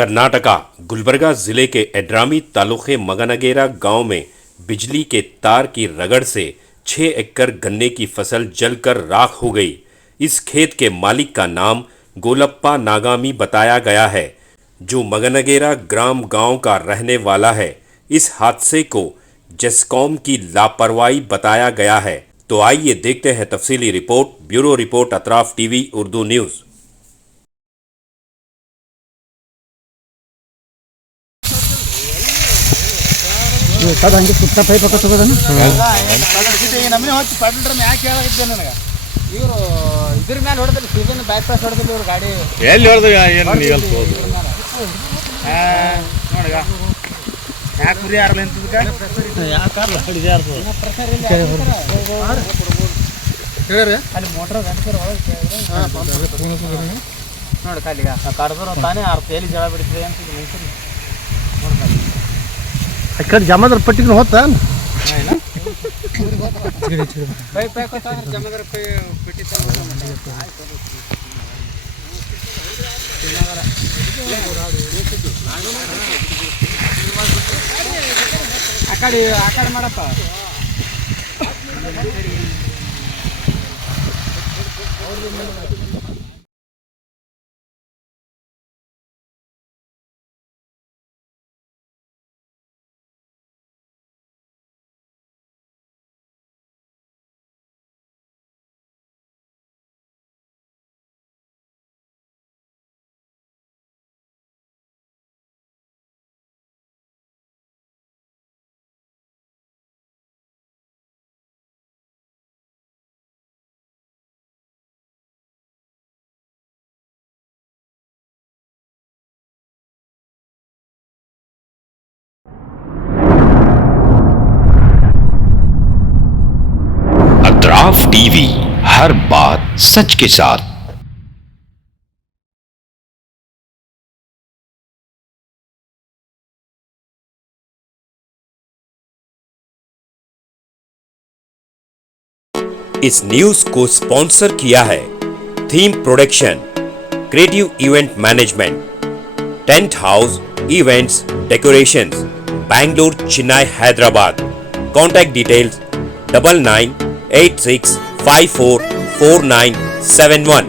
कर्नाटका गुलबर्गा जिले के एड्रामी तालुके मगनगेरा गांव में बिजली के तार की रगड़ से 6 एकड़ गन्ने की फसल जलकर राख हो गई। इस खेत के मालिक का नाम गोलप्पा नागामी बताया गया है, जो मगनगेरा ग्राम गांव का रहने वाला है। इस हादसे को जेस्कॉम की लापरवाही बताया गया है। तो आइए देखते हैं तफसीली रिपोर्ट। Bureau report Atraf TV Urdu news. ಅದು ಹಂಗೆ ಸುತ್ತ ಪೈಪ್ ಹಾಕೋದನ್ನ ನಮ್ಮನೆ ಹೊತ್ತು ಪೆಟ್ರೋಲ್ ಡ್ರಮ್ ಯಾಕೆ ಹೇಳಾಗಿದ್ದೆ ನನಗೆ ಇವರು ಇದ್ರ ಮೇಲೆ ಹೊಡೆದಿಲ್ಲ, ಸೀಸನ್ ಬೈಪಾಸ್ ಹೊಡೆದಿಲ್ಲ ಇವ್ರು ಗಾಡಿ ಎಲ್ಲಿ ಹೊಡೆದ ಏನು ನೀವೆಲ್ಲ ಹೋದ್ರು ನೋಡಗ ಯಾಕೆ ಕುರಿ ಯಾರಲ್ಲ ಅಂತದಕ್ಕೆ ಯಾಕಾರಲ್ಲ ಹೊಡಿದೆ ಯಾರು ಹೇಳ್ರಿ ಅಲ್ಲಿ ಮೋಟ್ರ್ ಗಂಟೆ ನೋಡಿ ಕಾಲಿಗ ಕಡ್ದ್ರು ತಾನೇ ಅವ್ರ ತೇಲಿ ಜಳ ಬಿಡ್ತಿದೆ ಅಂತ ಮನುಷ್ಯರು ನೋಡ್ತಾರೆ ಆ ಕಡೆ ಜಮಾದಾರ ಪಟ್ಟಿಗೆ ಹೋತಾ ಪೈಪ್ ಹಾಕೋತಾದ್ರೆ ಜಮಾದಾರ ಪಟ್ಟಿ ಆ ಕಡೆ ಮಾಡಪ್ಪ अतराफ टीवी, हर बात सच के साथ। इस न्यूज़ को स्पॉन्सर किया है theme production, creative event management, tent house events decorations, Bangalore, Chennai, Hyderabad. Contact details 9986544971।